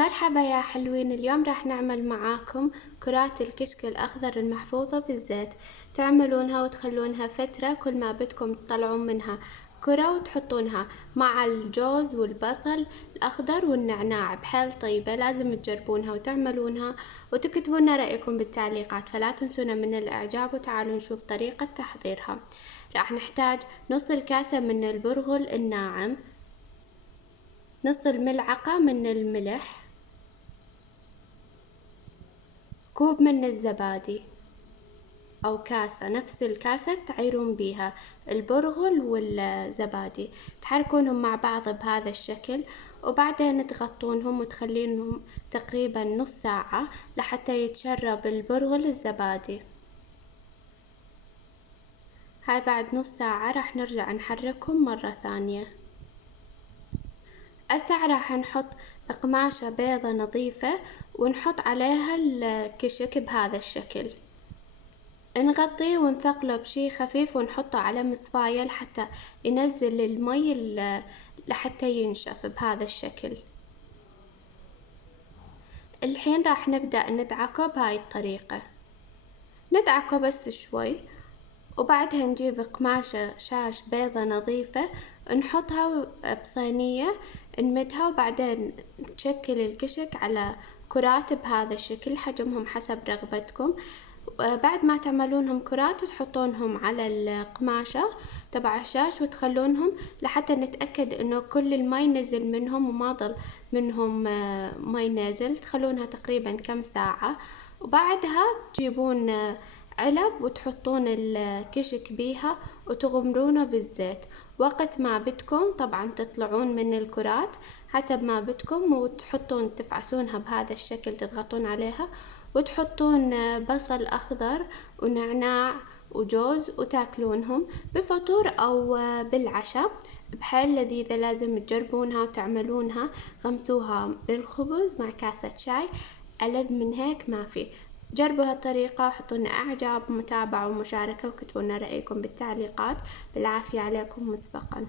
مرحبا يا حلوين. اليوم راح نعمل معاكم كرات الكشك الأخضر المحفوظة بالزيت. تعملونها وتخلونها فترة، كل ما بدكم تطلعون منها كرة وتحطونها مع الجوز والبصل الأخضر والنعناع بحيل طيبة. لازم تجربونها وتعملونها وتكتبون رأيكم بالتعليقات، فلا تنسونا من الإعجاب. وتعالوا نشوف طريقة تحضيرها. راح نحتاج نص الكاسة من البرغل الناعم، نص الملعقة من الملح، كوب من الزبادي أو كاسة، نفس الكاسة تعيرون بيها البرغل والزبادي، تحركونهم مع بعض بهذا الشكل، وبعدين تغطونهم وتخلينهم تقريبا نص ساعة لحتى يتشرب البرغل الزبادي. هاي بعد نص ساعة راح نرجع نحركهم مرة ثانية. هسه راح نحط قماشة بيضة نظيفة ونحط عليها الكشك بهذا الشكل، نغطيه ونثقله بشي خفيف ونحطه على مصفاية لحتى ينزل المي لحتى ينشف بهذا الشكل. الحين راح نبدأ ندعكه بهاي الطريقة، ندعكه بس شوي، وبعدها نجيب قماشة شاش بيضة نظيفة نحطها بصينية نمدها، وبعدين نشكل الكشك على كرات بهذا الشكل، حجمهم حسب رغبتكم. بعد ما تعملونهم كرات تحطونهم على القماشة تبع الشاش وتخلونهم لحتى نتأكد انه كل المي نزل منهم وما ضل منهم مي نازل. تخلونها تقريبا كم ساعة، وبعدها تجيبون علب وتحطون الكشك بيها وتغمرونه بالزيت. وقت ما بدكم طبعا تطلعون من الكرات حسب ما بدكم، وتحطون تفعسونها بهذا الشكل، تضغطون عليها وتحطون بصل أخضر ونعناع وجوز وتاكلونهم بفطور أو بالعشاء بحيل لذيذة. لازم تجربونها وتعملونها، غمسوها بالخبز مع كاسة شاي، ألذ من هيك ما في. جربوا هالطريقة، حطونا إعجاب ومتابعة ومشاركة، وكتبوا لنا رأيكم بالتعليقات. بالعافية عليكم مسبقا.